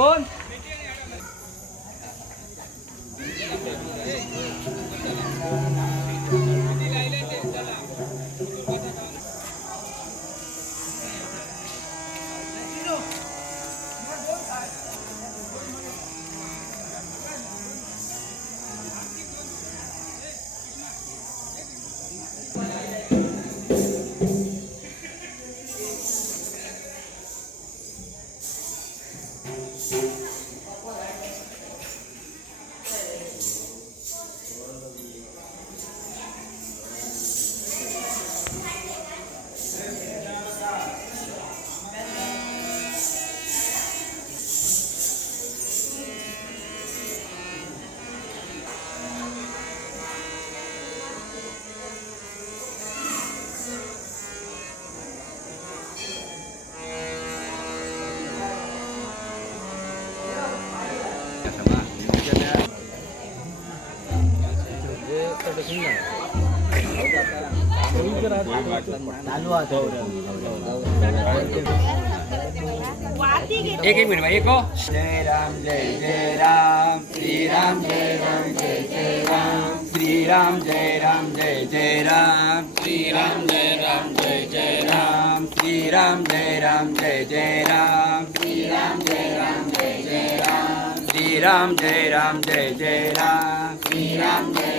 hapon. एक एक minute भाई एक हो जय राम जय जय राम श्री राम जय राम जय जय राम श्री राम जय राम जय जय राम श्री राम जय राम जय जय राम श्री राम जय राम जय जय राम श्री राम जय राम जय जय राम श्री राम जय राम जय जय राम श्री राम जय राम जय जय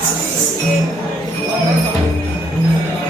Thank you.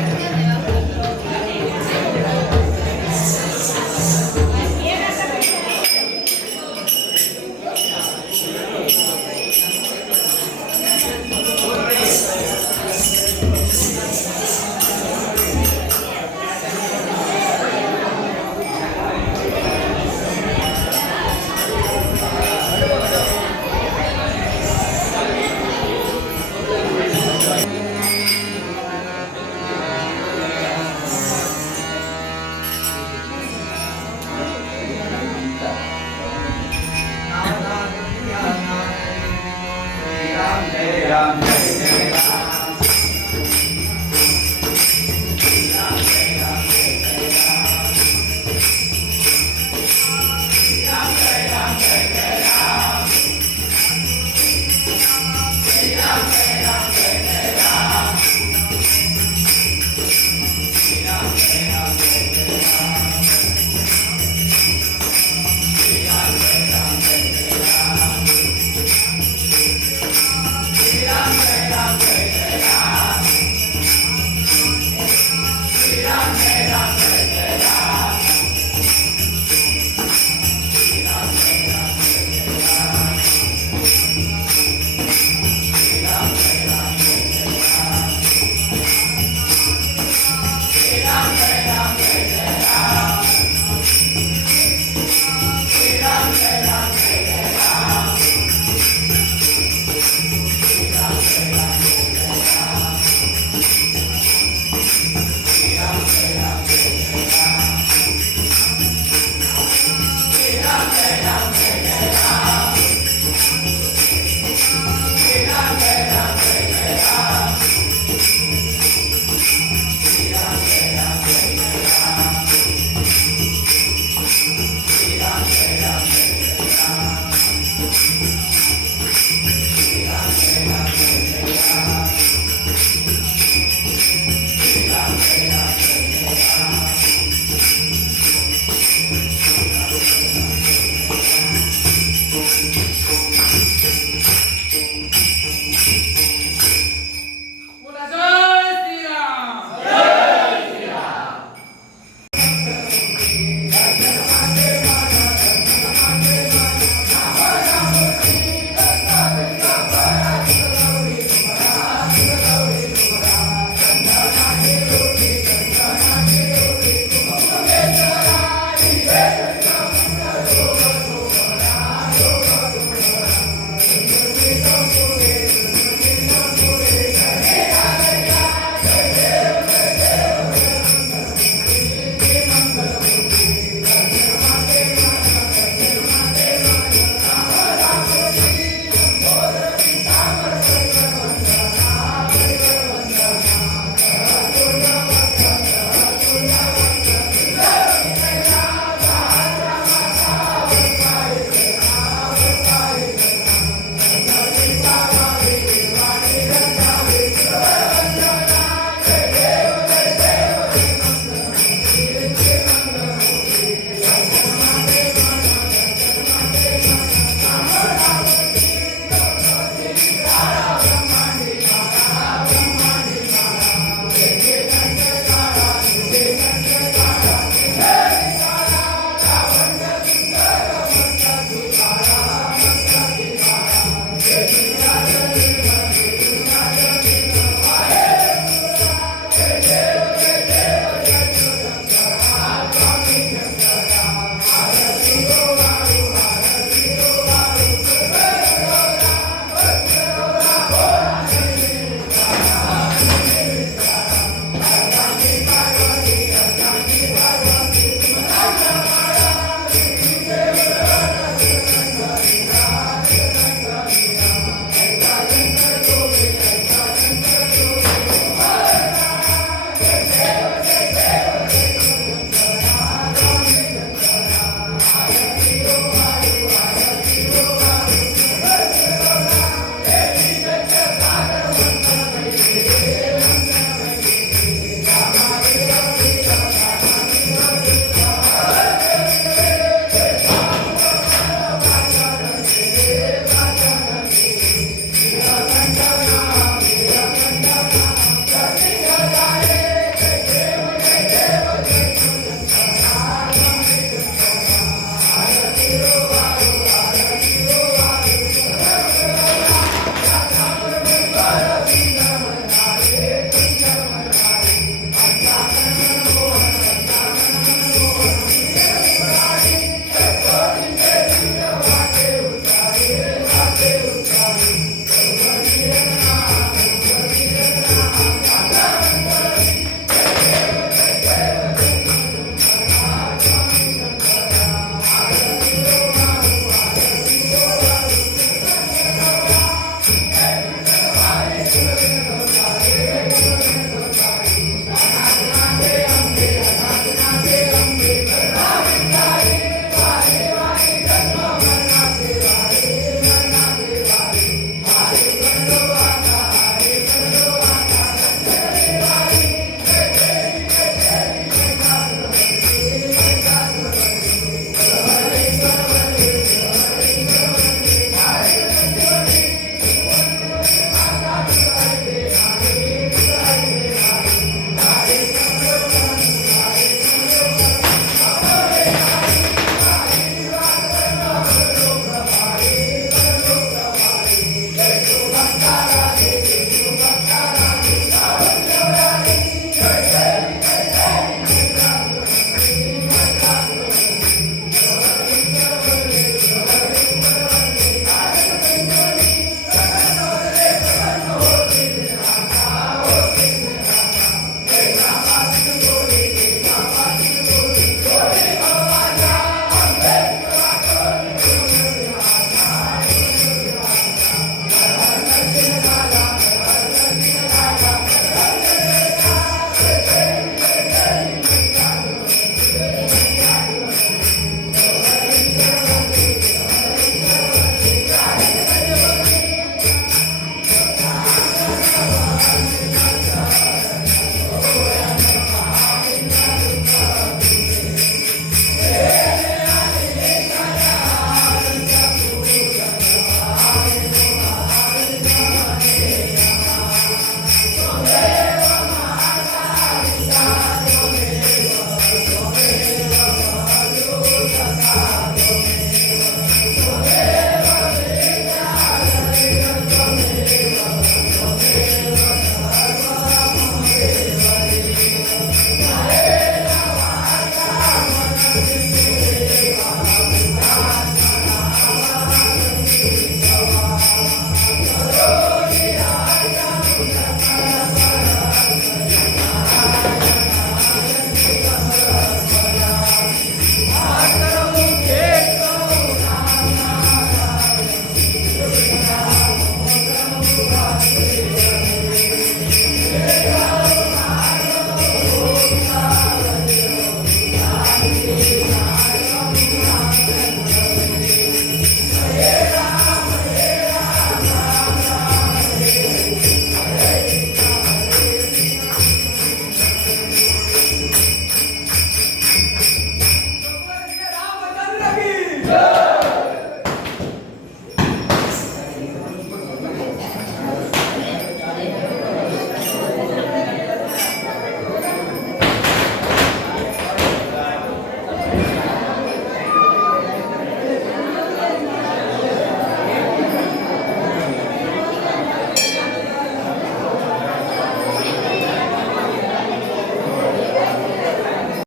Yeah.